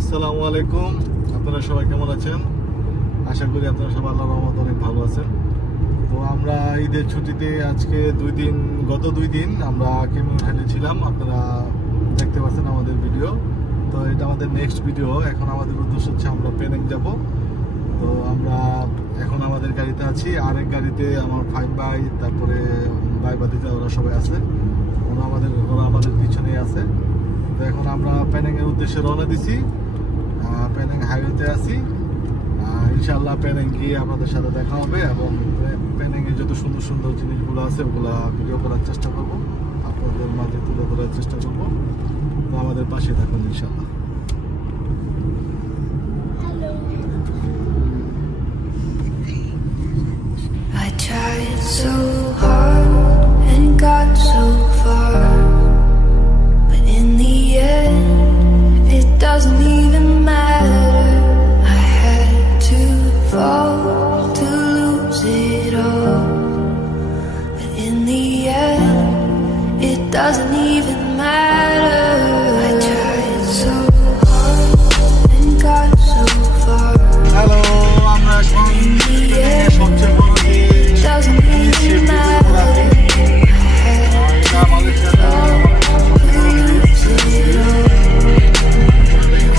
আসসালামু আলাইকুম। আপনারা সবাই কেমন আছেন? আশা করি আপনারা সবাই আল্লাহর রহমতে অনেক ভালো আছেন। তো আমরা ঈদের ছুটিতে আজকে গত দুই দিন আমরা কেমিন হাইলে ছিলাম। আপনারা দেখতে পাচ্ছেন আমাদের ভিডিও। তো এটা আমাদের নেক্সট ভিডিও। এখন আমাদের উদ্দেশ্য হচ্ছে আমরা পেনাং যাব। তো আমরা এখন আমাদের গাড়িতে আছি, আরেক গাড়িতে আমার ফাইন ভাই, তারপরে ভাই বাদিতে ওরা সবাই আছে। ওরা আমাদের পিছনেই আছে। তো এখন আমরা পেনাংয়ের উদ্দেশ্যে রওনা দিছি। পেনাং হাইওয়েতে আছি। ইনশাআল্লাহ পেনাং গিয়ে আপনাদের সাথে দেখা হবে এবং পেনাংয়ের যত সুন্দর সুন্দর জিনিসগুলো আছে ওগুলো ভিডিও করার চেষ্টা করব, আপনাদের মাঝে তুলে ধরার চেষ্টা করব। তো আমাদের পাশে থাকুন ইনশাআল্লাহ। I tried so hard and got so far, but in the end it doesn't even matter. I had to fall to lose it all, but in the end it doesn't even matter. I tried so hard and got so far. Hello, আমরা সবচেয়ে বড় Doesn't even matter.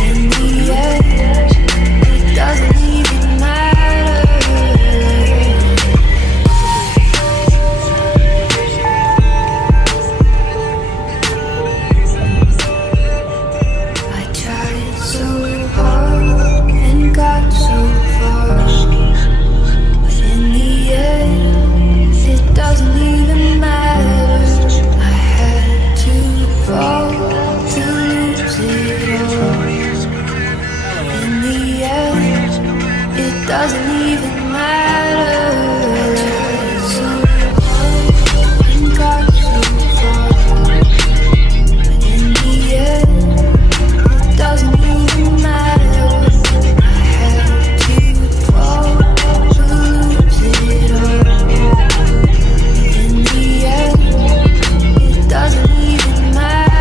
In the end, it doesn't even matter. I tried so hard and got so far, but in the end it doesn't even matter. I had to fall to lose it all. In the end it doesn't even matter. I tried so hard and got so far, but in the end it doesn't even matter. I had to fall to lose it all. In the end it doesn't even matter.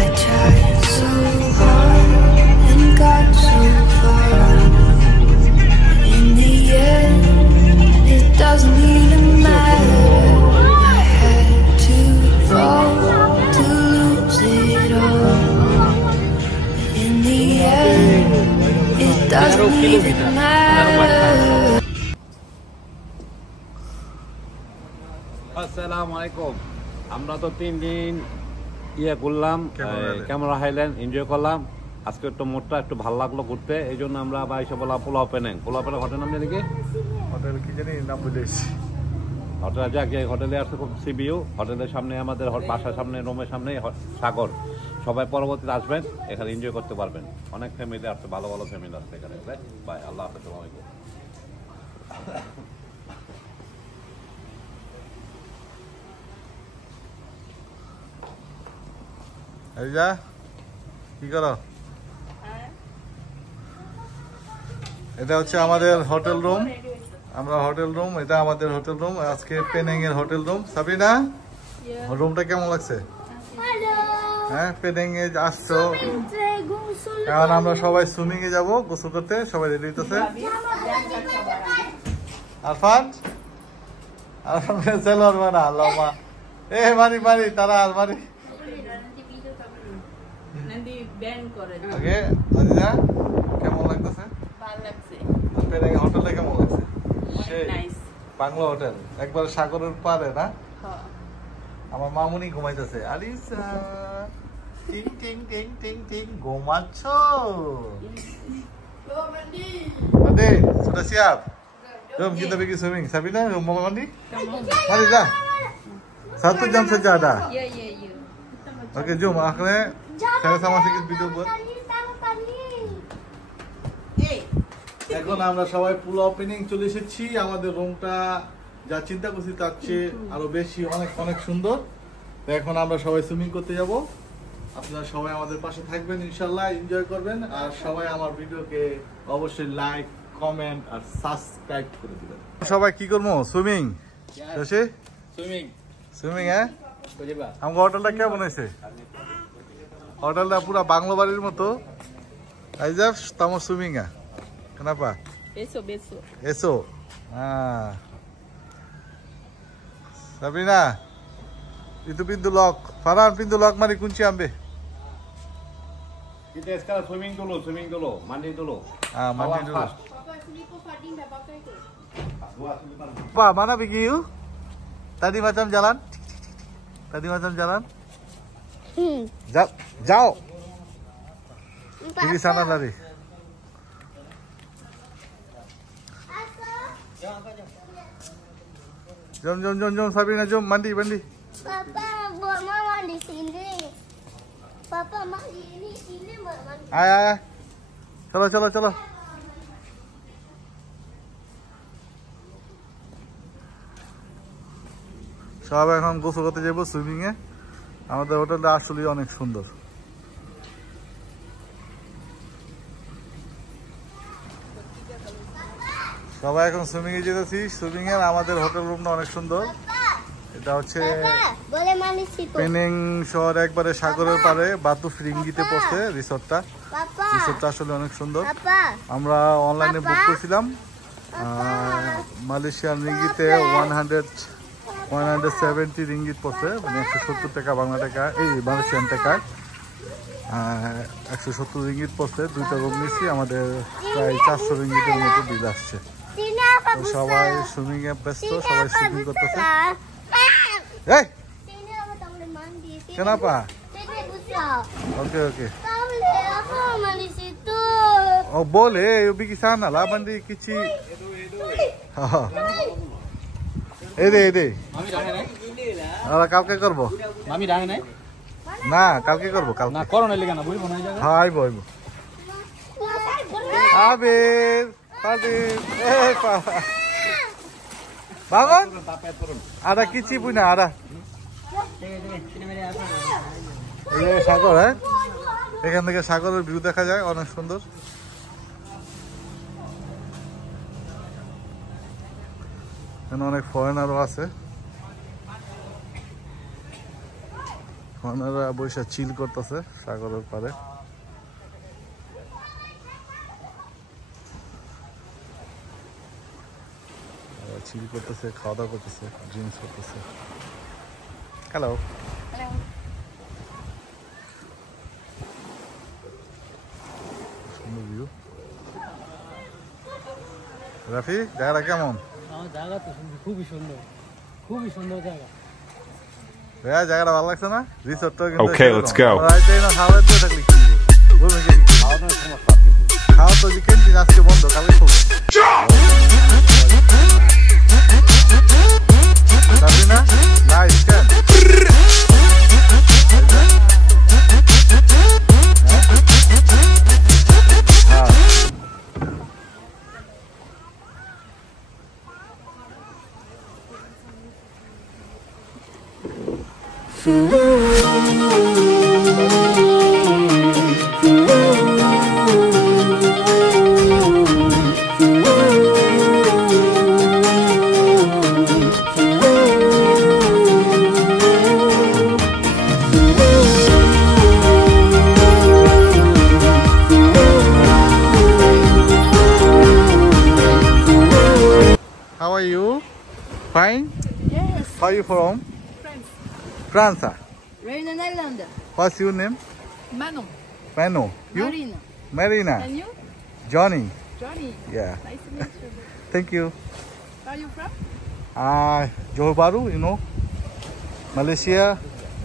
I tried so hard and got so far, but in the end it doesn't even matter. I had to fall to lose it all, but in the end it doesn't even matter. আসসালামু আলাইকুম। আমরা তো 3 দিন করলাম, camera highland enjoy করলাম। আজকে একটু মোটটা একটু ভালো লাগলো ঘুরতে, এই জন্য আমরা এসে বললাম পোলাও পেনাং হোটেল নাম জানি কি হোটেল কি জানি নাম বলেছি। হোটেল হোটেলে আসছে খুব সিবিউ। হোটেলের সামনে আমাদের বাসার সামনে রুমের সামনে সাগর। সবাই পরবর্তীতে আসবেন, এখানে এনজয় করতে পারবেন। অনেক ফ্যামিলি আসছে, ভালো ভালো ফ্যামিলি আসছে এখানে। বাই, আল্লাহ হাফেজ। আরিজা কি করো? এটা হচ্ছে আমাদের হোটেল রুম। এটা আমাদের হোটেল রুম। আজকে পেনাং এর হোটেল রুম। সাবিনা, রুমটা কেমন লাগছে? হ্যাঁ, পেনাং এ আসছো, এখন আমরা সবাই সুইমিং এ যাবো গোসল করতে। সবাই রেডি হইতেছে। আরফান চলো আরফান। আল্লাহ মারি তারা আর মারি। কেমন লাগতেছে? হোটেলটা কেমন লাগছে? বাংলা হোটেল, একবার সাগরের পারে না? আমার মামুনি ঘুমাইতেছে। আলিসা টিং টিং টিং টিং টিং ঘুমাচ্ছ? sudah siap? Jom kita pergi swimming. Sabina, mau mandi? Mari dah. 1 jam saja ada. Iya. Oke, jom. Akhirnya saya sama sedikit video buat. এখন আমরা সবাই পুল ওপেনিং চলে এসেছি। আমাদের রুমটা যা চিন্তা করছি তার চেয়ে আরো বেশি অনেক সুন্দর। তো এখন আমরা সবাই সুইমিং করতে যাব। আপনারা সবাই আমাদের পাশে থাকবেন, ইনশাআল্লাহ এনজয় করবেন। আর সবাই আমার ভিডিওকে অবশ্যই লাইক, কমেন্ট আর সাবস্ক্রাইব করে দিবেন। সবাই কি করবো? সুইমিং। শশী সুইমিং হ্যাঁ আমার হোটেলটা কেমন হয়েছে হোটেলটা পুরা বাংলো বাড়ির মতো এই যে তোমার swimming kenapa besok Sabrina itu pintu lock Farhan pintu lock mari kunci ambil kita sekarang swimming dulu mandi dulu mandi dulu Pak mana pergi you tadi macam jalan jauh pergi sana lari jom Sabrina jom mandi Papa buat mama di sini. Papa mandi ini sini buat mandi. Ayo chalo সবাই এখন গোসল করতে যাবো swimming এ আমাদের হোটেলটা আসলে অনেক সুন্দর সবাই এখন সুইমিং এ যেতেছি সুইমিং এর আমাদের হোটেল রুমটা অনেক সুন্দর এটা হচ্ছে পেনিং শহর একবারে সাগরের পারে বাতু ফিরিঙ্গিতে পড়ছে রিসোর্টটা আসলে অনেক সুন্দর আমরা অনলাইনে বুক করেছিলাম মালয়েশিয়ান রিঙ্গিতে 170 রিঙ্গিত পড়ছে মানে 170 টাকা বাংলা টাকা এই মালয়েশিয়ান টাকা 170 রিঙ্গিত পড়ছে দুইটা রুম নিয়েছি আমাদের প্রায় 400 রিঙ্গিতের মতো বিল আসছে সবাই সুইমিং এ ব্যস্ত সবাই সুইমিং করতেছে এই kenapa oke oh boleh yuk pergi sana lah mandi kecil ede কালকে করব আমি জানি না না কালকে করব কালকে না করোনা লাগা না বলবো না এই জায়গা হ্যাঁ আইবো আবির এই পা বাগন আদা কিছি বুনা আদা এই সাগর হ্যাঁ এখান থেকে সাগরের ভিউ দেখা যায় অনেক সুন্দর এখানে অনেক ফরেনারও আছে ফরেনাররা বসে চিল করতেছে সাগরের পারে চিল করতেছে খাওয়া দাওয়া করতেছে ড্রিঙ্কস করতেছে হ্যালো সুন্দর ভিউ রাফি জায়গাটা কেমন জায়গা তো খুবই সুন্দর জায়গা ভাইয়া জায়গাটা ভালো লাগছে না রিসোর্টটা কিন্তু Okay, let's go. খাওয়া তো ক্যান্টিন আজকে বন্ধ কালকে খুলবে Sabrina, nice can. How are you? Fine? Yes, How are you from? France. France. We're in the Netherlands. What's your name? Manon. Mano. You? Marina. Marina. And you? Johnny. Johnny. Yeah. Nice to meet you. Thank you. Where are you from? Johor Bahru, you know? Malaysia,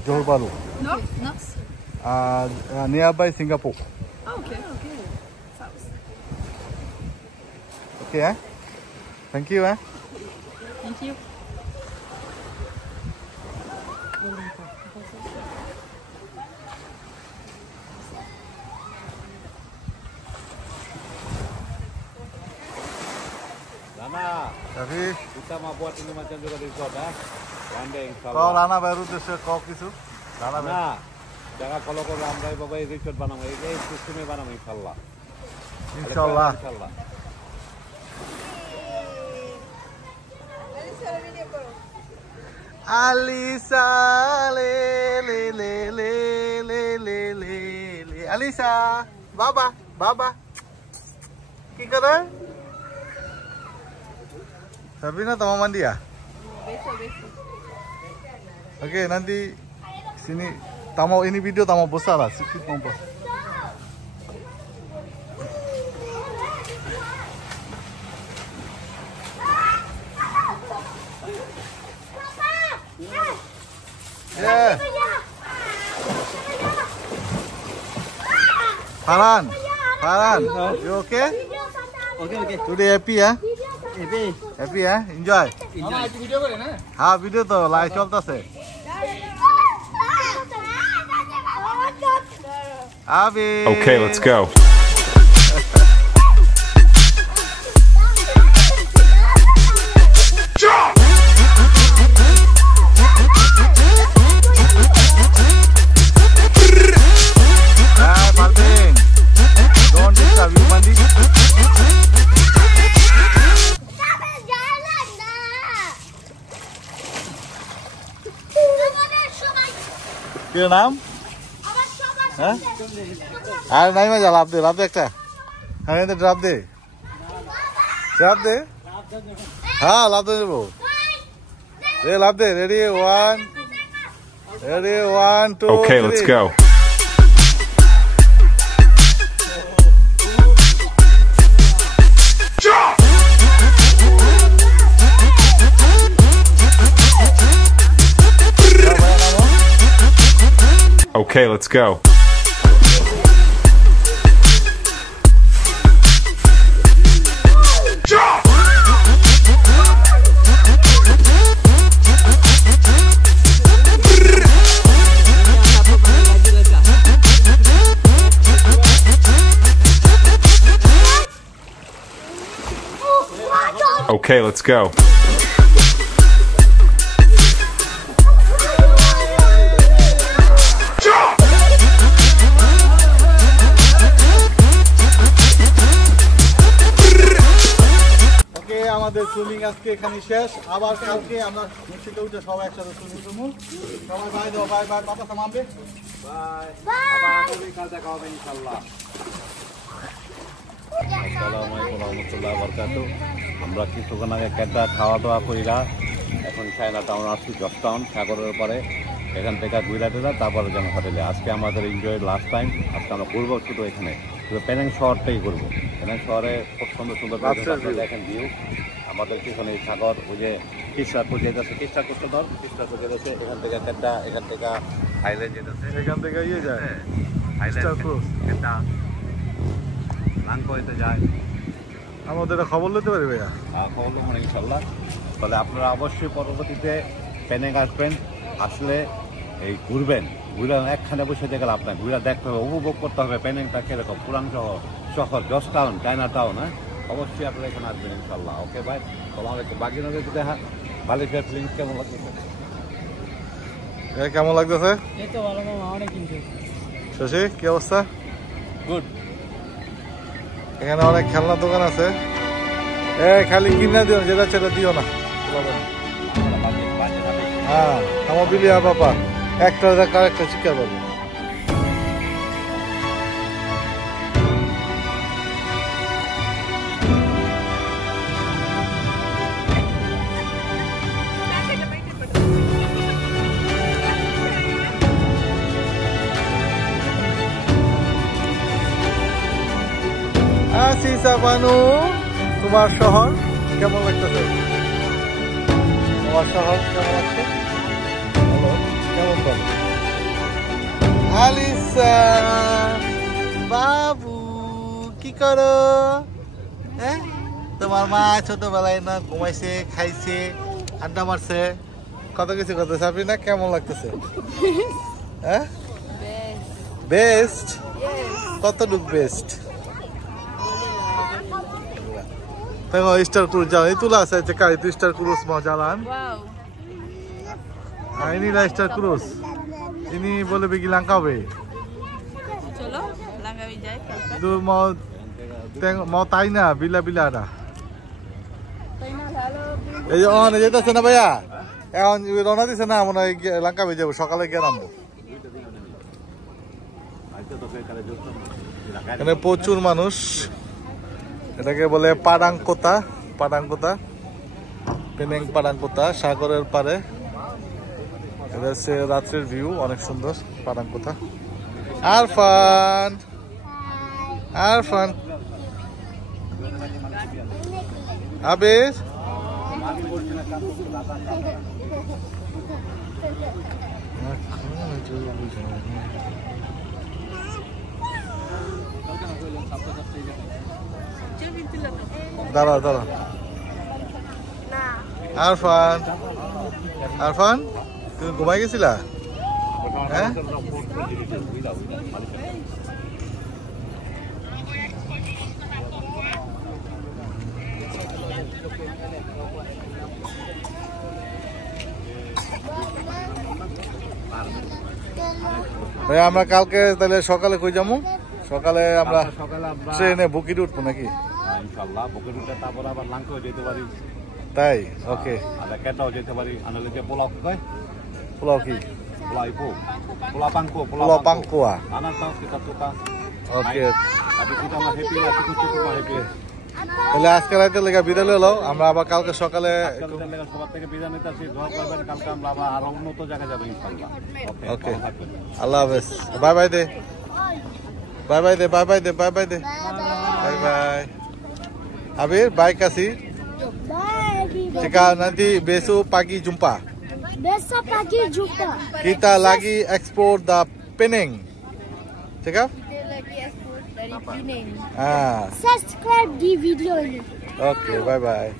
Johor Bahru. No? No. Nearby Singapore. Oh, okay. South. Okay, eh? Thank you, eh? Thank you. Lana, Tapi, kita mau buat ini macam juga resort ya. One day kau insyaallah. Lana baru desa kau kisu. Lana baru. Nah, jangan kalau ramai babai resort banam ini sistemnya banam insyaallah. Insyaallah. Insyaallah. Alisa, le le le le le le le le. Alisa, Baba, Baba. Ki kare? Sabrina, tama mandi ya? Oke, nanti sini tamu ini video tamu besar lah, sedikit mau. Yeah. Farhan, you okay? Okay. Today happy ya? Happy ya? Enjoy. हाँ video तो live चलता से अभी Okay, let's go. Martin, don't disturb you, Mandi. क्या नाम हाँ अरे नहीं मजा लाभ दे एक टा हमें तो ड्रॉप दे हाँ लाभ दे वो ये लाभ दे ready 1 2 Okay, let's go. Okay, let's go. Okay, let's go. আমাদের সুইমিং আজকে এখানে শেষ আবার কালকে আমরা নিচে উঠে সবাই একসাথে সুইমিং করব সবাই বাই দাও বাই বাই বাবা থামাবে বাই আবার আগামী কাল দেখা হবে ইনশাআল্লাহ আসসালামু আলাইকুম ওয়া রাহমাতুল্লাহি ওয়া বারাকাতুহু আমরা কিছুক্ষণ আগে কেটা খাওয়া দাওয়া কইরা এখন চায়না টাউন আসছি জর্জটাউন সাগরের পারে এখান থেকে ঘুরে টেরা তারপরে যেমন হোটেলে আজকে আমাদের এনজয় লাস্ট টাইম আজকে আমরা ঘুরবো শুধু এখানে শুধু পেনাং শহরটাই ঘুরবো পেনাং শহরে খুব সুন্দর সুন্দর দেখেন ভিউ আমাদের পিছনে সাগর ওই যে কৃষ্ণাপুর যেতেছে কৃষ্ণাপুর যেতেছে এখান থেকে কেটা এখান থেকে হাইল্যান্ড যেতেছে এখান থেকে ইয়ে যায় হাইল্যান্ড কেটা লাংকোতে যায় আমাদের খবর নিতে পারি ভাইয়া খবর মানে ইনশাল্লাহ তাহলে আপনারা অবশ্যই পরবর্তীতে পেনাং আসবেন আসলে এই ঘুরবেন ঘুরে একখানে বসে দেখলে আপনার ঘুরে দেখতে হবে উপভোগ করতে হবে পেনাংটা কিরকম পুরান শহর জর্জটাউন চায়না টাউন হ্যাঁ অবশ্যই আপনারা এখানে আসবেন ইনশাল্লাহ ওকে ভাই তোমার একটু বাকি নদীতে দেখা মালয়েশিয়ার ফিলিংস কেমন লাগতেছে কেমন লাগতেছে এই তো ভালো মামা অনেক এনজয় শশী কি অবস্থা গুড এখানে অনেক খেলনার দোকান আছে খালি কিনে দিও যেটা সেটা দিও না হ্যাঁ আমার বিলিয়া বাবা একটা কারেক্টটা শিক্ষা পাবো বানু তোমার শহর কেমন লাগতেছে তোমার শহর কেমন লাগছে বলো কেমন বলো আলিসা বাবু কি করো হ্যাঁ তোমার মা ছোটবেলায় না ঘুমাইছে খাইছে আড্ডা মারছে কত কিছু করতেছে আপনি না কেমন লাগতেছে হ্যাঁ বেস্ট কতটুক best Tengok Star Cruise jalan. Itulah saya cakap itu Star Cruise mau jalan. Wow. Nah inilah Star Cruise. Ini boleh pergi Langkawi. Chalo, Langkawi jai kakak. Itu mau tengok mau tanya bila ada. Taina lalu. Eh on aja tak sana bayar. এখন রওনা দিছে না মনে হয় লঙ্কাবি যাবো, সকালে গিয়ে নামবো। এখানে প্রচুর মানুষ, এটাকে বলে পাডাংকোতা, পাডাংকোতা, পেনেং পাডাংকোতা, সাগরের পারে। এটা হচ্ছে রাত্রের ভিউ, অনেক সুন্দর পাডাংকোতা। আরফান, আরফান, আবির, দাঁড়া দাঁড়া। আরফান, আরফান তুমি ঘুমাই গেছিলা? হ্যাঁ ভাই, আমরা কালকে তাহলে সকালে কই যাবো? সকালে আমরা ট্রেনে বুকিট উঠবো নাকি? ইনশাআল্লাহ বুকিট উঠে তারপর আবার লাঙ্কাও যেতে পারি। তাই? ওকে। আর কেটাও যেতে পারি। আনলে যে পোলাও কয়? পোলাও কি? Pulau Ibu, Pulau Pangko, Pulau Pangkoa. Anak tahu kita tukang. ওকে। Tapi kita mah happy lah, cukup mah happy. তাহলে আজকে রাতে লেগে বিদায় হলো, আমরা আবার কালকে সকালে সবার থেকে বিদায় নিতেছি। দোয়া করবেন কালকে আমরা আবার আরো উন্নত জায়গায় যাবো ইনশাআল্লাহ। ওকে, আল্লাহ হাফেজ। বাই বাই দে, বাই বাই দে, বাই বাই দে, বাই বাই দে, bye bye. Abir, bye kasih. Bye. Jika nanti besok pagi jumpa. Besok pagi jumpa. Kita lagi ekspor the Penang. Cakap? Kita lagi ekspor dari Penang. Ah, Subscribe di video ini. okay, bye bye.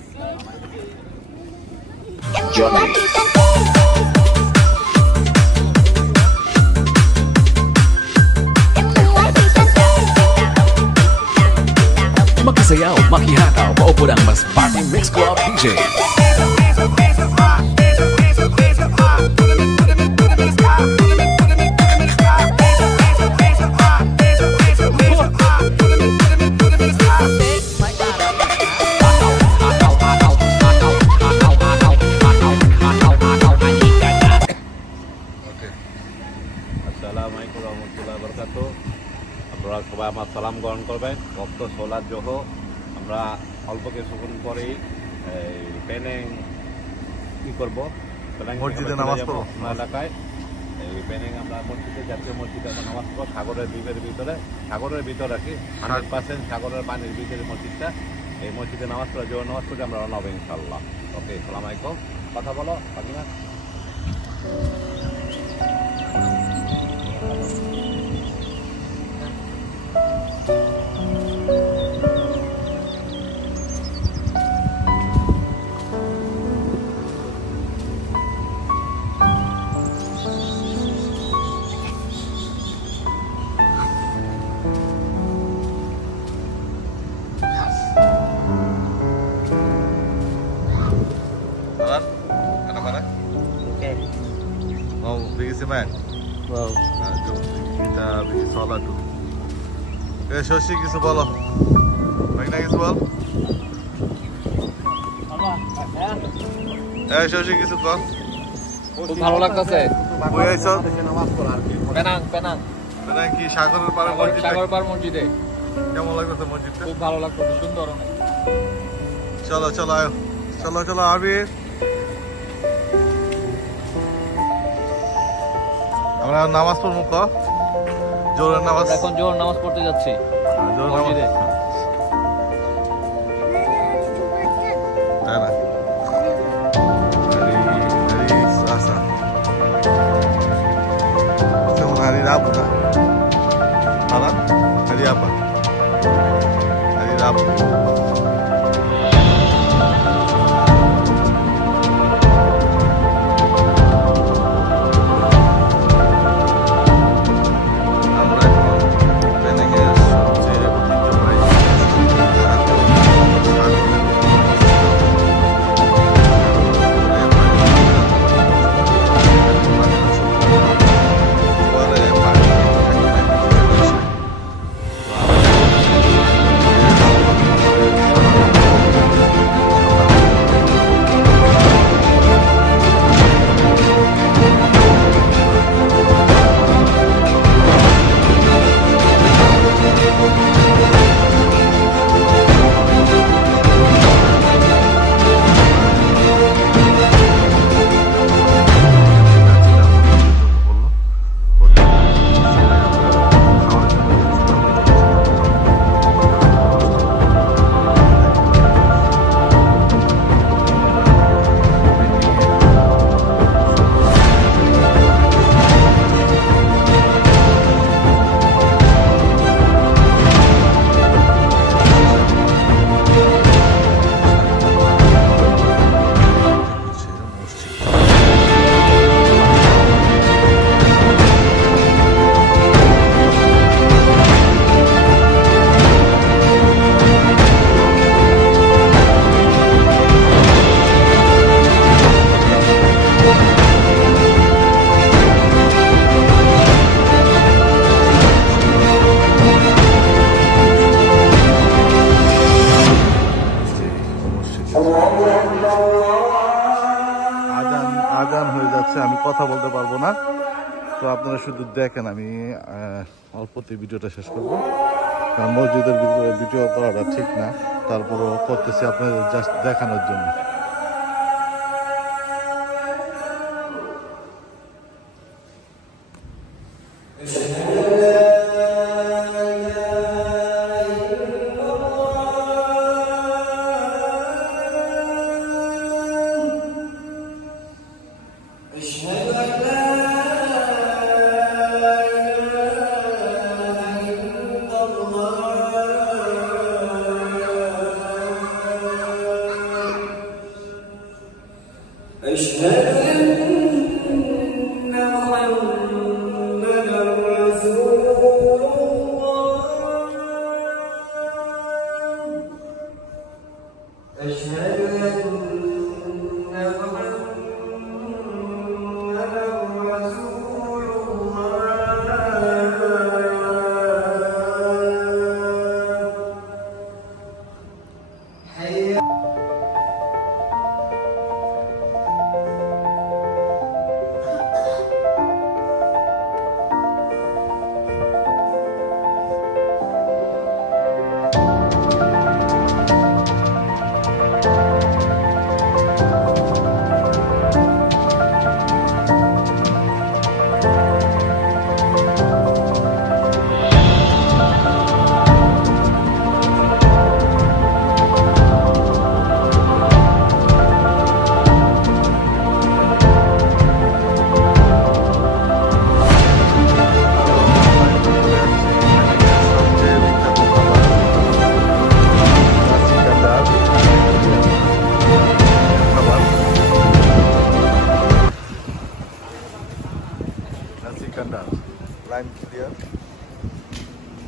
Magsayaw, makihataw, paupo ng mas Party Mix Club DJ. Assalamualaikum warahmatullahi wabarakatuh. আপনারা সবাই আমার সালাম গ্রহণ করবেন। ভক্ত solar জহ আমরা অল্প কিছুক্ষণ পরেই পেনেং কি করবো, মসজিদে নামাজ পড়বো এলাকায়। এই পেনেং আমরা মসজিদে, জাতীয় মসজিদে আমরা নামাজ পড়বো। সাগরের দ্বীপের ভিতরে, সাগরের ভিতরে আর কি 100% সাগরের পানির ভিতরে মসজিদটা। এই মসজিদে নামাজ পড়ে, জোর নামাজ পড়ে আমরা রওনা হবো ইনশাআল্লাহ। ওকে, সালাম আলাইকুম। কথা বলো Fatima. Anak-anak? Oke. Mau bikin semen? Wow. Nah, jom kita bikin sholat dulu. Oke, Shoshi কিছু বলো। Magna কিছু বল। Shoshi কিছু বল। খুব ভালো লাগতেছে। কই আইছো? Penang, Penang. পেনাং কি সাগরের পাড়ে মসজিদ? সাগর পার মসজিদে। কেমন লাগতেছে মসজিদটা? খুব ভালো লাগতেছে, সুন্দর অনেক। চলো চলো আয়, চলো চলো আবির। আমরা নামাজ পড়বো ক জোহরের নামাজ। এখন জোহর নামাজ পড়তে যাচ্ছি জোহর মসজিদে। তাই না? Hari Selasa. Sekarang hari Rabu kan? Malam? Hari apa? Hari Rabu. আজান হয়ে যাচ্ছে, আমি কথা বলতে পারবো না। তো আপনারা শুধু দেখেন, আমি অল্পতে ভিডিওটা শেষ করবো, কারণ মসজিদের ভিডিও করাটা ঠিক না, তারপরও করতেছি আপনাদের জাস্ট দেখানোর জন্য।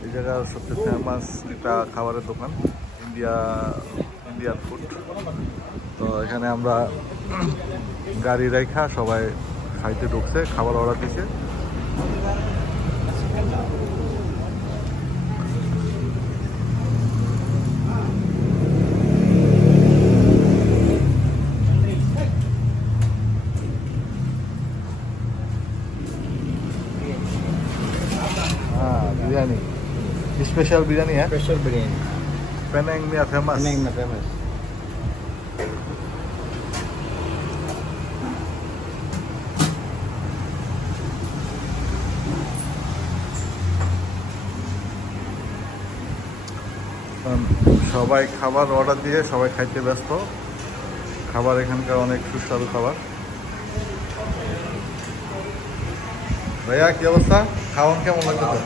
এই জায়গার সবচেয়ে ফেমাস একটা খাবারের দোকান, ইন্ডিয়ান ফুড। তো এখানে আমরা গাড়ি রেখা সবাই খাইতে ঢুকছে, খাবার অর্ডার দিছে। बिरयानी स्पेशल बिरयानी है। स्पेशल बिरयानी पेनांग में फेमस। पेनांग में फेमस। সবাই খাবার অর্ডার দিয়ে সবাই খাইতে ব্যস্ত। খাবার এখানকার অনেক সুস্বাদু খাবার। ভাইয়া কি অবস্থা, খাওয়ান কেমন লাগছে?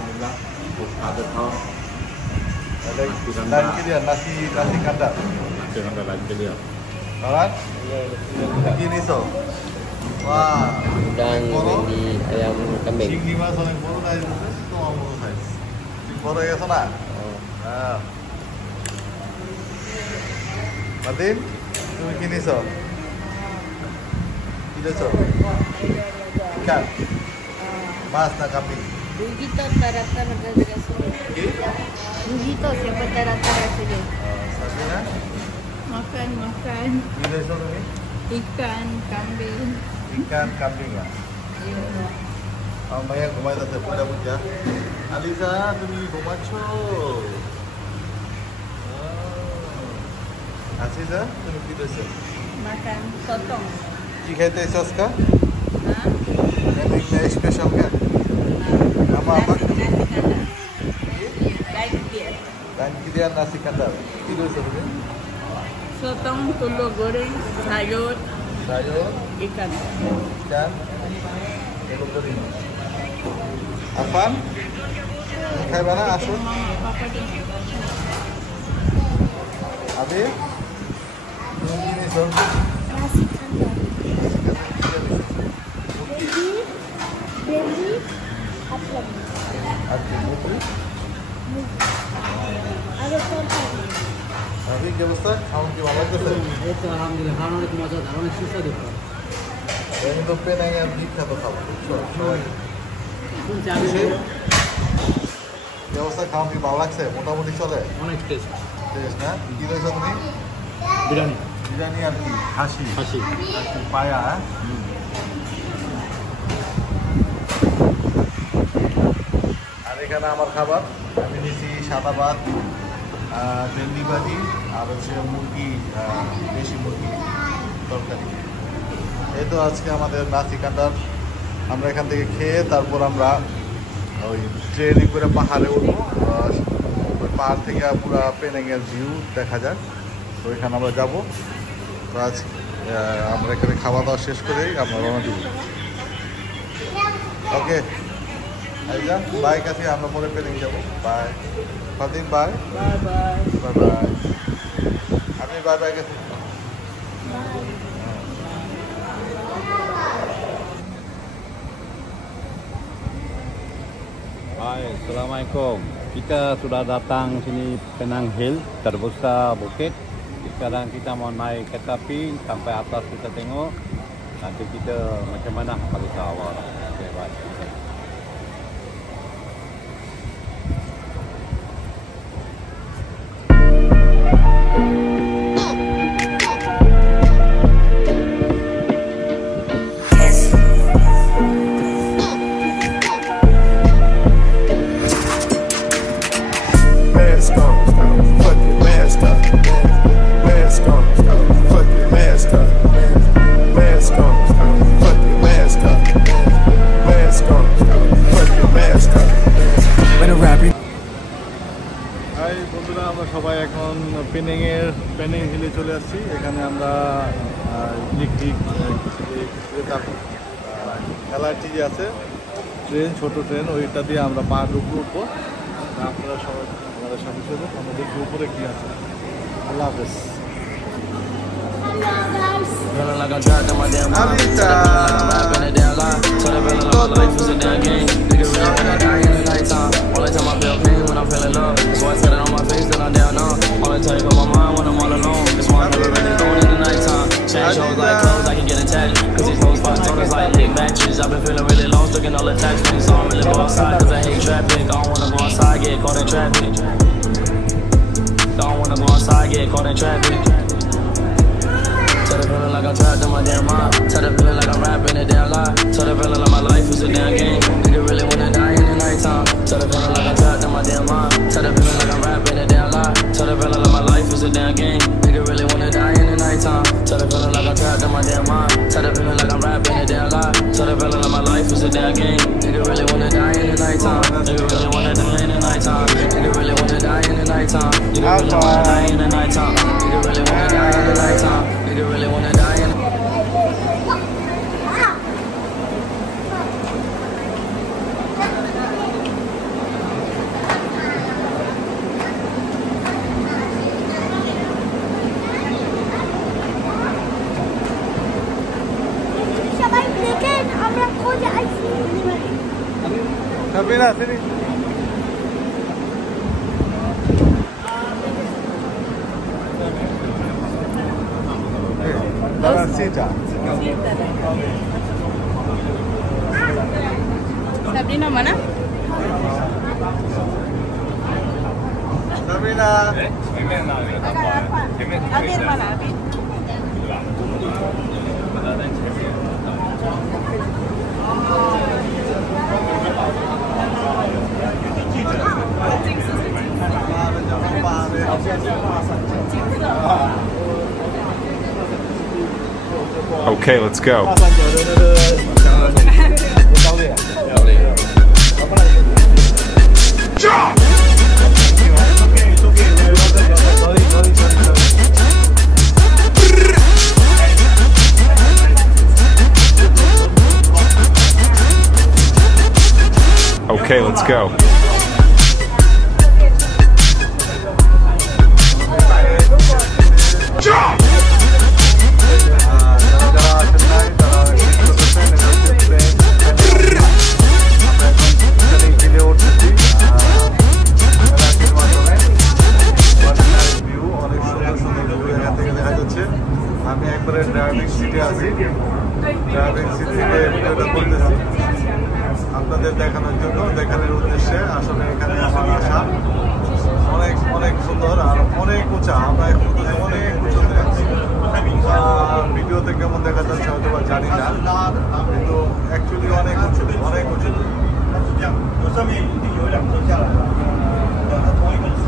nasi kandar কি নিছো? Dan di ayam kambing. চিংড়ি মাছ অনেক বড় সাইজ আছে, তোমার মতো সাইজ। বড় হয়ে গেছো না? হ্যাঁ। মাদিন তুমি কি নিছো? কি নিছো? ইকান মাছ না kambing? Bugito tara-tara sini. Bugito siapa tara-tara sini. Sabina Makan. কি নিছো তুমি? Ikan, kambing. ইকান kambing ya? আমার ভাইয়া ঘুমাইতেছে পয়লা বুঝা। আলিসা তুমি ঘুমাচ্ছ? আসিসা তুমি কি দিছো? Makan sotong. কি খাইতে এসো আজকে? Hah? এটা স্পেশাল কেন? আমার Nasi kandar. Lain dia. dan kita nasi kandar. কি দিছো তুমি? Sotong, telur goreng, sayur, sayur, ikan. ikan, telur goreng. Afan? খাইবা না? আসো। Mama, papa dia. আবে তুমি কি নিছো? Nasi kandar. Baby, apa lagi? আর কি মুরগি? Ada sorghum. আবে কি অবস্থা? খাওন কি ভালো লাগতেছে? এই তো আলহামদুলিল্লাহ খাওয়া অনেক মজাদার, অনেক সুস্বাদু। আমি তো পেনাই আর বিখ্যাত খাবার। কোন চাবি? কি অবস্থা, খাওন কি ভালো লাগছে? মোটামুটি চলে? অনেক টেস্ট। টেস্ট না? কি দিয়েছো তুমি? বিরিয়ানি। বিরিয়ানি আর কি? হাসি হাসি। পায়া। এখানে আমার খাবার আমি নিয়েছি সাদা ভাত, ভেন্ডি ভাজি আর হচ্ছে মুরগি, দেশি মুরগি তরকারি। এই তো আজকে আমাদের নাসি কান্ডার। আমরা এখান থেকে খেয়ে তারপর আমরা ওই ট্রেনে করে পাহাড়ে উঠবো। ওই পাহাড় থেকে পুরো পেনাংয়ের ভিউ দেখা যায়, তো এখানে আমরা যাবো। তো আজ আমরা এখানে খাওয়া দাওয়া শেষ করেই আমরা রওনা দিব। ওকে বাই কাছে, আমরা পরে পেলিং যাবো। Bye Fatim, bye Bye bye. Bye bye. আপনি বাই বাই কাছে। Hai, Assalamualaikum. Kita sudah datang sini Penang Hill, Terbuka Bukit. Sekarang kita mau naik kereta api sampai atas, kita tengok. Nanti kita macam mana bagi tahu awal. Okay, bye. Mask on, fuck your mask up. Mask on, fuck your mask up. Mask on, fuck your mask up. Mask on, fuck your mask up. When a rapper. Hi বন্ধুরা, আমরা সবাই এখন paining হিলে চলে আসছি। এখানে আমরা electric LRT যে আছে ট্রেন, ছোট ট্রেন, ওইটা দিয়ে আমরা পাহাড় উপরে উঠবো। আপনারা সবাই আমাদের সাথে সাথে আমরা দেখি উপরে কি আছে। আল্লাহ হাফেজ। Feeling like I'm trapped in my damn mind. I'm rapping a damn lie. So the feeling like my life is a damn game. Nigga really wanna die in the nighttime. Only time I feel pain when I'm feeling love. That's why I said it on my face that I'm down on. Only time you put my mind when I'm all alone. That's why I'm never really going in the nighttime. Change shows like clothes, I can get attached. Cause these hoes fight stoners like lit matches. I've been feeling really lost, looking all attachments. So I'm really go outside cause I hate traffic. I don't wanna go outside, get caught in traffic. Don't wanna go outside, get caught in traffic. Tell the feeling like I'm trapped in my damn mind. Tell the feeling like I'm rapping a damn lie. Tell the feeling like my life is a damn game. Nigga really wanna die in the nighttime. Tell the feeling like I'm trapped in my damn mind. Tell the feeling like I'm rapping a damn lie. Tell the feeling like my life is a damn game. Nigga really wanna die in the nighttime. Tell the feeling like I'm trapped in my damn mind. Tell the feeling like I'm rapping a damn lie. Tell the feeling like my life is a damn game. Nigga really wanna die in the nighttime. Nigga really wanna die in the nighttime. Nigga really wanna die in the nighttime. Nigga really wanna die in the nighttime. Nigga really wanna die in the nighttime. Nigga really wanna die in the সবাই দেখেন আমরা কোথায় আছি। সাবিনা তিনি Sita. Sabrina mana? Sabrina. Abir mana? Abir. Okay, let's go. Okay, let's go. আমি একবারে driving সিটে আছি, ড্রাইভিং সিট থেকে ভিডিওটা করতেছি আপনাদের দেখানোর জন্য, দেখানোর উদ্দেশ্যে। আসলে এখানে আমার আসা অনেক অনেক সুন্দর আর অনেক উঁচা। আমরা এখন অনেক উঁচুতে আছি। ভিডিওতে কেমন দেখা যাচ্ছে হয়তো বা জানি না, কিন্তু অ্যাকচুয়ালি অনেক উঁচু, অনেক উঁচু। 上面一定有2颗下来了，它同一根绳。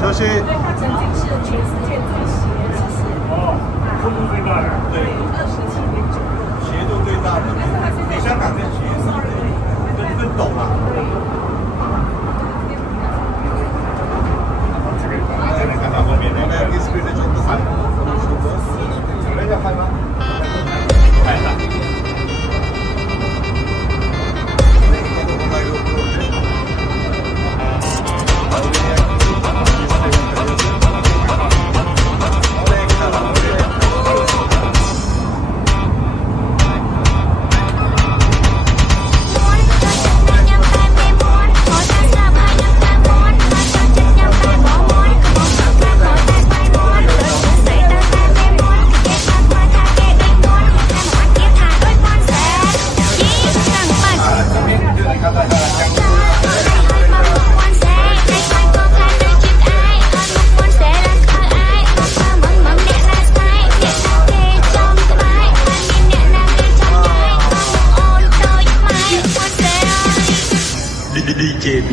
休息。对，它曾经是全世界最斜，其实速度最大的，对，27.9，斜度最大的，比香港更斜，更陡嘛。这里看到后面那个 display 的全部闪，准备要开吗？开了。DJB.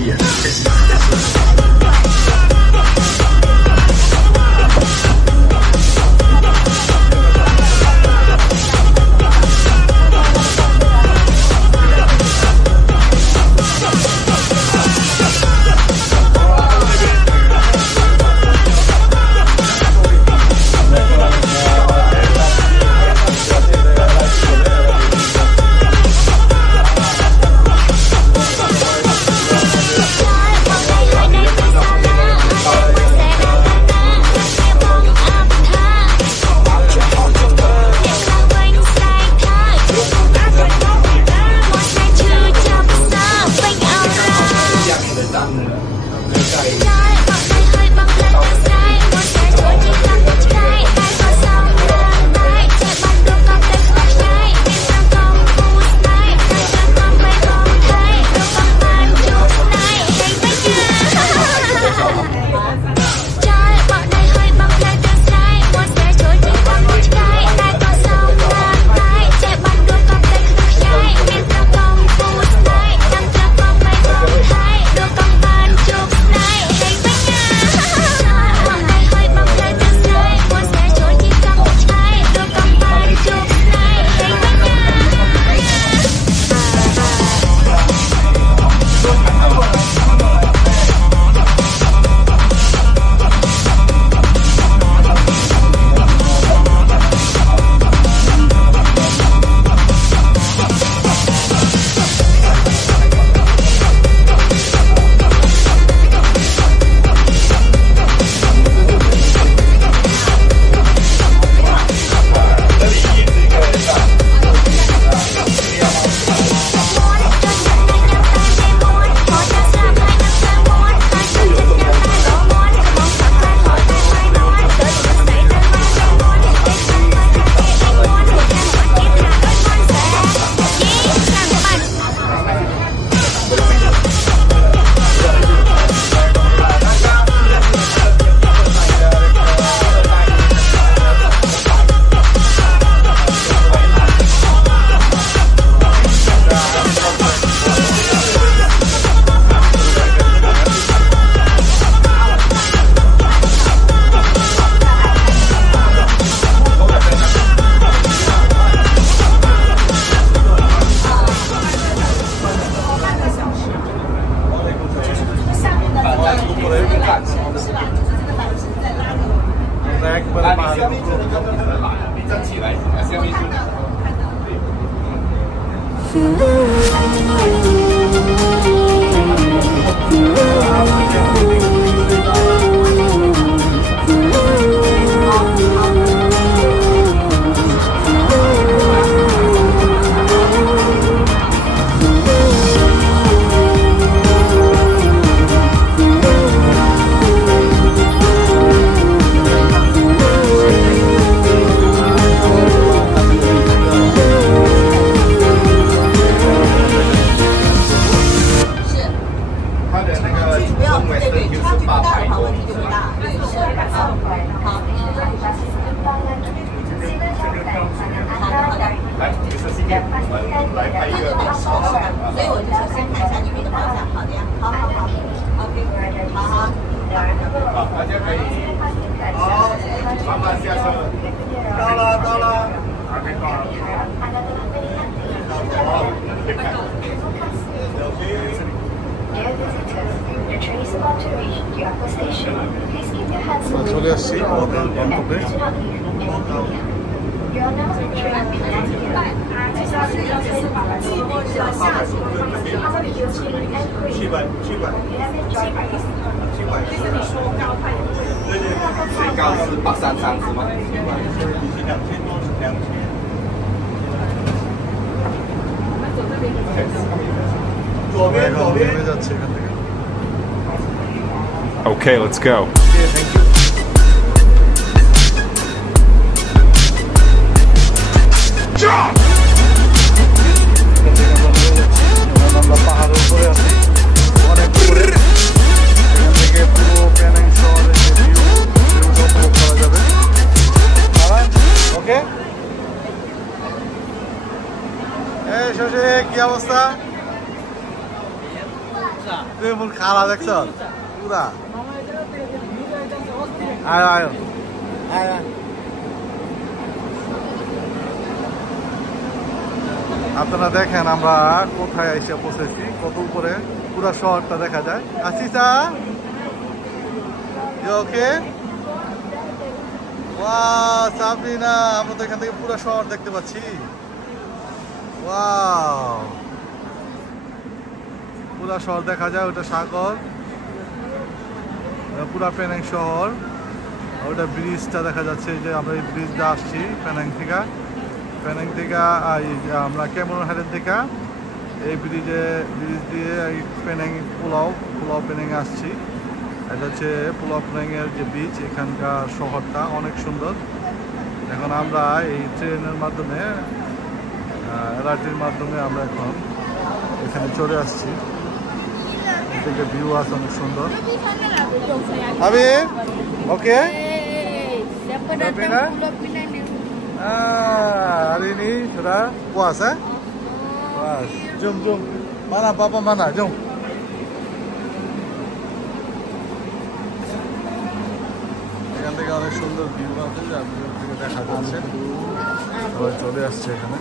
চলে আসছি আমাদের গন্তব্যে। নেমে যাচ্ছে এখান থেকে। Okay, let's go. আমরা পাহাড়ের উপরে আছি, অনেক উপরে। এখান থেকে পুরো প্যানাং শহরের যে ভিউটা উপভোগ করা যাবে। ওকে, এই শশী কি অবস্থা? তুই মূল খালা দেখছ পুরা? আয় আয় আয়। আপনারা দেখেন আমরা কোথায় এসে পৌঁছেছি, কত উপরে পুরা শহরটা দেখা যায়। আসিসা ওকে, ওয়াও সাবরিনা, আমরা তো এখান থেকে পুরো শহর দেখতে পাচ্ছি। ওয়াও, পুরা শহর দেখা যায়। ওটা সাগর, পুরা প্যানাং শহর। ওটা ব্রিজটা দেখা যাচ্ছে, যে আমরা এই ব্রিজটা আসছি প্যানাং থেকে। প্যানাং থেকে আমরা ক্যামেরন হাইডের থেকে এই ব্রিজ দিয়ে এই প্যানাং পুলাও প্যানাং আসছি। এটা হচ্ছে পুলাও প্যানাংয়ের যে বিচ, এখানকার শহরটা অনেক সুন্দর। এখন আমরা এই ট্রেনের মাধ্যমে, এলআরটির মাধ্যমে আমরা এখন এখানে চলে আসছি। এদিকে ভিউ আছে অনেক সুন্দর। আমি ওকে, hari ini sudah puasa? Puas. Jom. Mana papa mana? Jom. এখান থেকে অনেক সুন্দর ভিউ আছে, যে আপনি থেকে দেখা যাচ্ছে। সবাই চলে আসছে এখানে।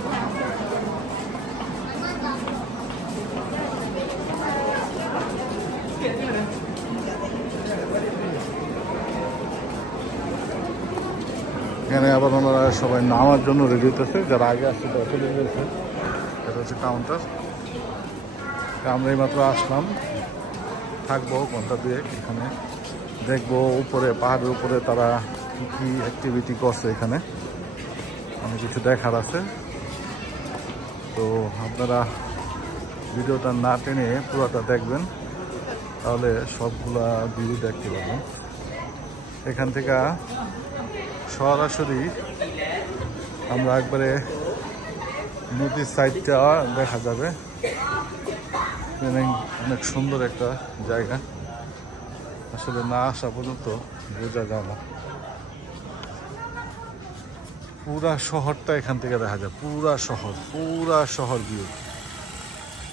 এখানে আবার ওনারা সবাই নামার জন্য রেডি হতেছে, যারা আগে আসছে তারা চলে গেছে। এটা হচ্ছে কাউন্টার। আমরা এইমাত্র আসলাম, থাকবো ঘন্টা দুয়েক এখানে, দেখবো উপরে পাহাড়ের উপরে তারা কি কি অ্যাক্টিভিটি করছে। এখানে অনেক কিছু দেখার আছে, তো আপনারা ভিডিওটা না টেনে পুরোটা দেখবেন, তাহলে সবগুলা ভিউ দেখতে পাবেন। এখান থেকে সরাসরি আমরা একবারে নদীর সাইডটা দেখা যাবে। অনেক সুন্দর একটা জায়গা, আসলে না আসা পর্যন্ত বোঝা যায় না। পুরা শহরটা এখান থেকে দেখা যায়, পুরা শহর ভিউ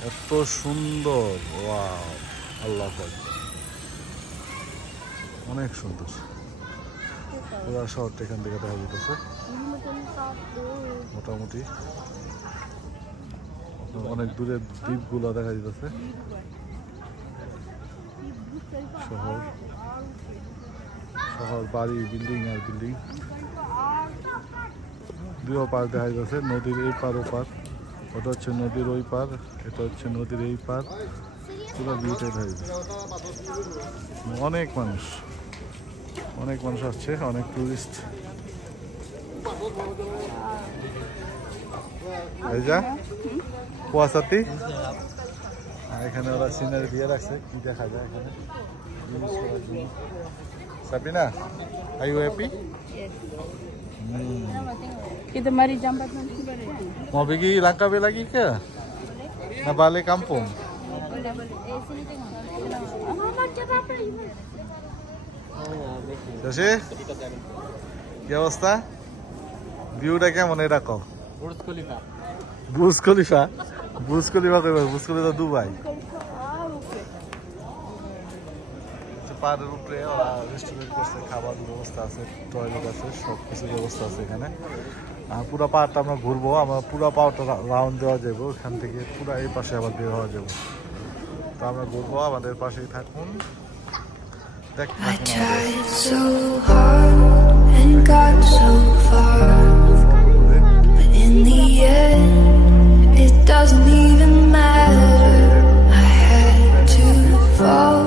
এত সুন্দর। ওয়াও, আল্লাহ আকবার, অনেক সুন্দর। পুরা শহরটা এখান থেকে দেখা যেতেছে মোটামুটি। অনেক দূরে দ্বীপগুলো দেখা যেতেছে। শহর বাড়ি, বিল্ডিং আর বিল্ডিং, দুই পার দেখা যাচ্ছে। নদীর এই পার ও পার, ওটা হচ্ছে নদীর ওই পার, এটা হচ্ছে নদীর এই পার। পুরো ভিউটাই দেখা যাচ্ছে। অনেক মানুষ আসছে, অনেক টুরিস্ট। এই যা কুয়াশাতি, এখানে ওরা সিনারি দিয়ে রাখছে, কি দেখা যায় এখানে। Sabina, are you happy? Kita mari jam 4 nanti balik. Mau pergi Langkawi lagi ke? Nak balik kampung? Shashi, কি অবস্থা? ভিউটা কেমন এটা কও? বুর্জ খলিফা কইবা, বুর্জ খলিফা দুবাই। পাহাড়ের উপরে ওরা রেস্টুরেন্ট করছে, খাবার ব্যবস্থা আছে, টয়লেট আছে, সব কিছুর ব্যবস্থা আছে এখানে। পুরো পাহাড়টা আমরা ঘুরবো, আমরা পুরো পাহাড়টা রাউন্ড দেওয়া যাবো, এখান থেকে পুরো এই পাশে আবার বের হওয়া যাবো। তো আমরা ঘুরবো, আমাদের পাশেই থাকুন। I tried so hard and got so far, but in the end it doesn't even matter. I had to fall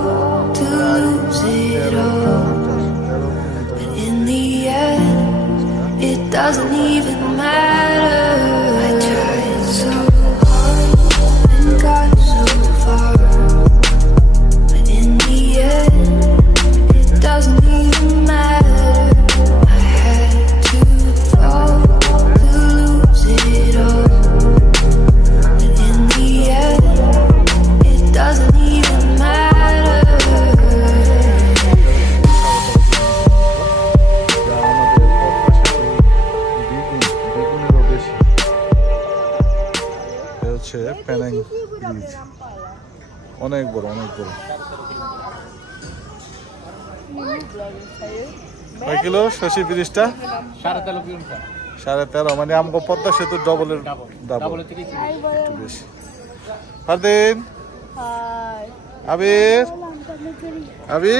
to lose it all, but in the end it doesn't even matter. I tried so hard and got so far, but in the end doesn't even matter. I had to fall to lose it all, but in the end it doesn't even matter. Penang bridge অনেক বড়, অনেক বড়। কয় kilo Shashi ব্রিজটা? 13.5 kilometre. 13.5 মানে আমাকে পদ্মা সেতুর ডবলের double, একটু বেশি। ফারদিন, আবির, আবি,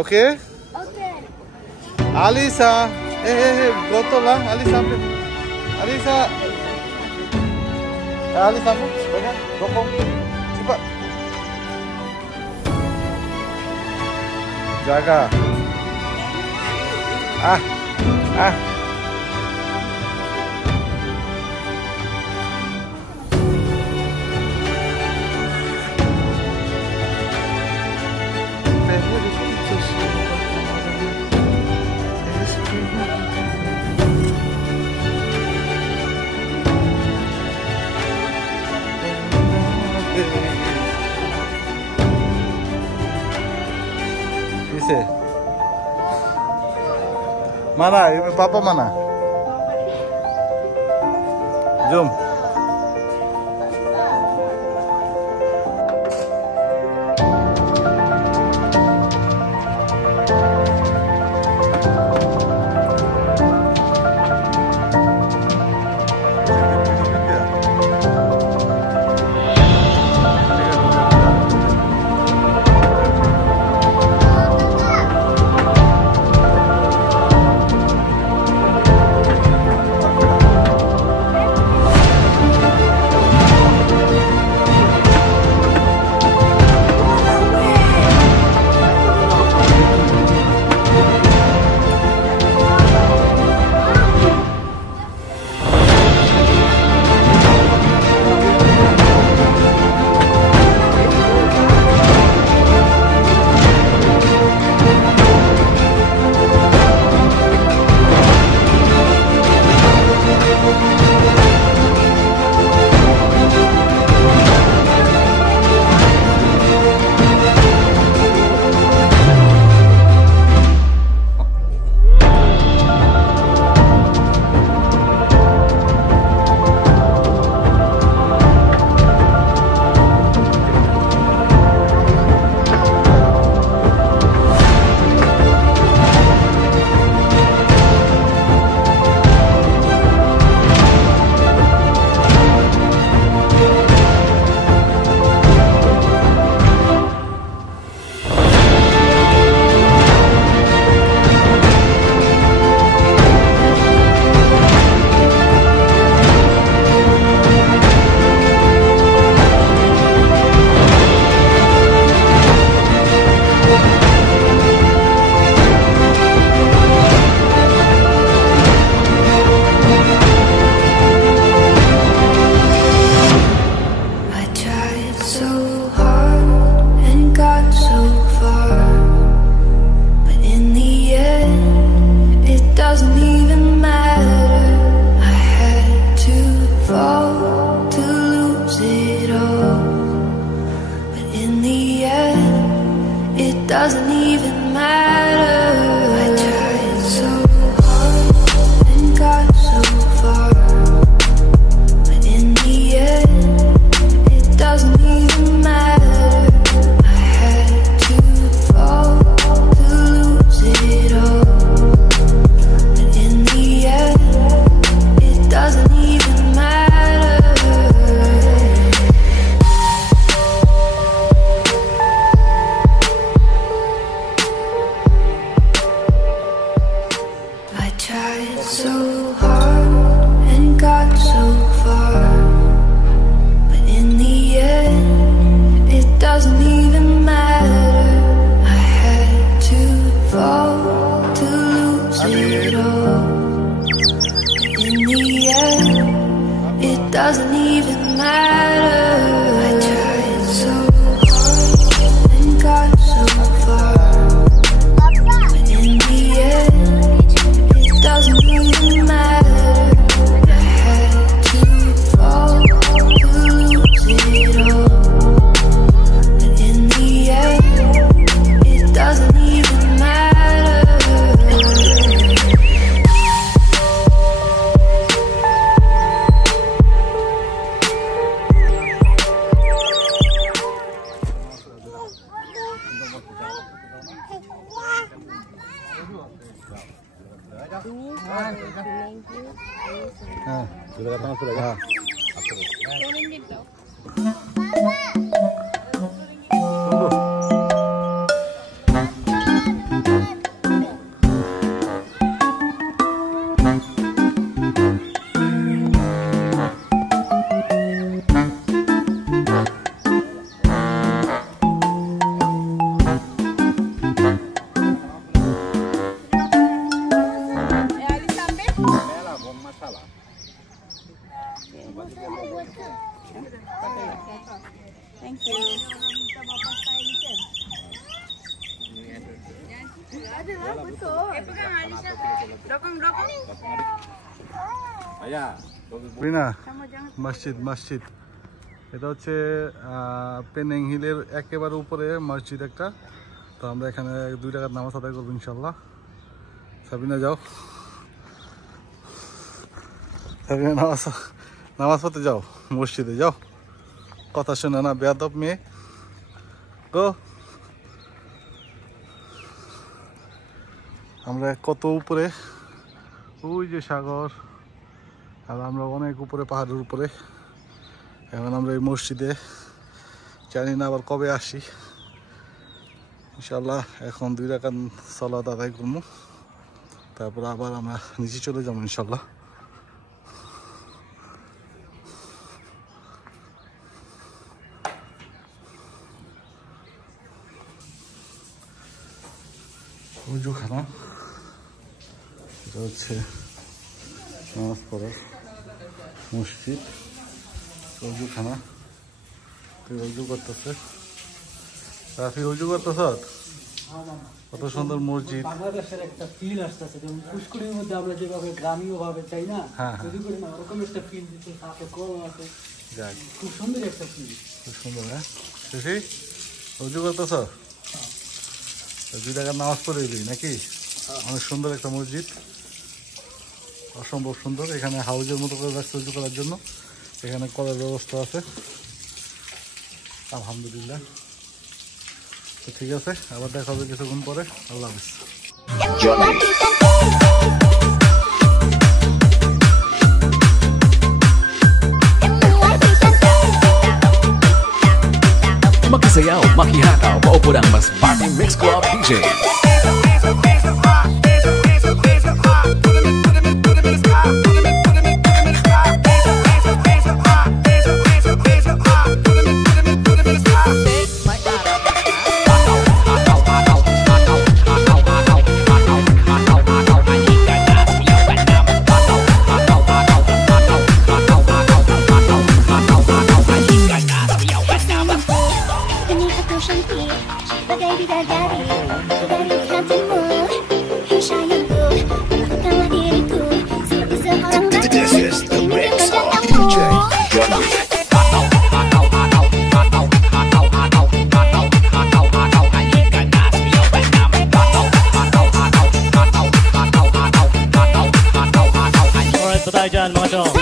ওকে, আলিসা, গতলা, আলিসা, আলিসা, আলিসা, রকম চিপা জায়গা। Mana? Papa mana? Jom. so hard and got so far, but in the end it doesn't even matter. I had to fall to lose it all, but in the end it doesn't even matter. I tried so hard and got so far, but in the end it doesn't even matter. I had to fall to lose it all, but in the end it doesn't even matter. Thank you. মসজিদ মসজিদ এটা হচ্ছে paining হিলের একেবারে উপরে মসজিদ একটা। তো আমরা এখানে 2 টাকার নামাজ আদায় করবো ইনশাল্লাহ। সাবিনা যাও, সাবিনা নামাজ পড়তে যাও, মসজিদে যাও। কথা শোনো না বেয়াদব মেয়ে, গো। আমরা কত উপরে, ওই যে সাগর, আর আমরা অনেক উপরে পাহাড়ের উপরে। এখন আমরা এই মসজিদে জানি না আবার কবে আসি ইনশাল্লাহ। এখন 2 রাকাত সালাত আদায় করবো, তারপর আবার আমরা নিচে চলে যাবো ইনশাল্লাহ। উজুখানা, এটা হচ্ছে নামাজ পড়ার মসজিদ। উজুখানা, তুই উজু করতেছে, রাফি উজু করতেছ। কত সুন্দর মসজিদ। বাংলাদেশের একটা ফিল আসতেছে, যেমন পুষ্করির মধ্যে আমরা যেভাবে গ্রামীয় ভাবে চাই না, যদি করি না ওরকম একটা ফিল দিচ্ছে। সাথে কল আছে, খুব সুন্দর একটা ফিল, খুব সুন্দর। হ্যাঁ শেষে উজু করতেছ, 2 টাকার নামাজ পড়ে এলি নাকি? অনেক সুন্দর একটা মসজিদ, অসম্ভব সুন্দর। এখানে হাউজের মতো করে রাখছে উজু করার জন্য, এখানে করার ব্যবস্থা আছে আলহামদুলিল্লাহ। তো ঠিক আছে, আবার দেখা হবে কিছুক্ষণ পরে। আল্লাহ হাফেজ। Makisayaw, makihataw, paupo ng mas Party Mix Club DJ. This is the mix of DJ Johnny. Alright, patay dyan mga chong.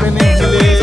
Paining হিলে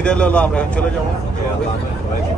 বিদায় হলো, আমরা এখন চলে যাবো। আল্লাহ হাফেজ সবাইকে।